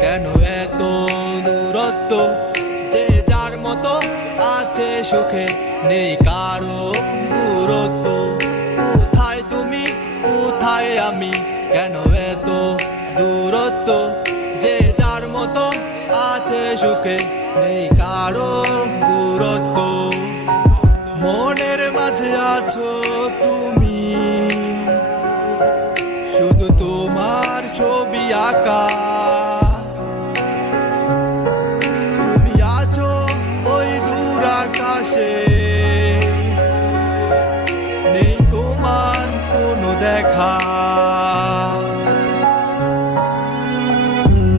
কেন এত দূরত্ব? যে যার মতো আছে সুখে, নেই কারো গুরুত্ব। কোথায় তুমি, কোথায় আমি, কেন এত দূরত্ব? যে যার মতো আছে সুখে, নেই কারো গুরুত্ব।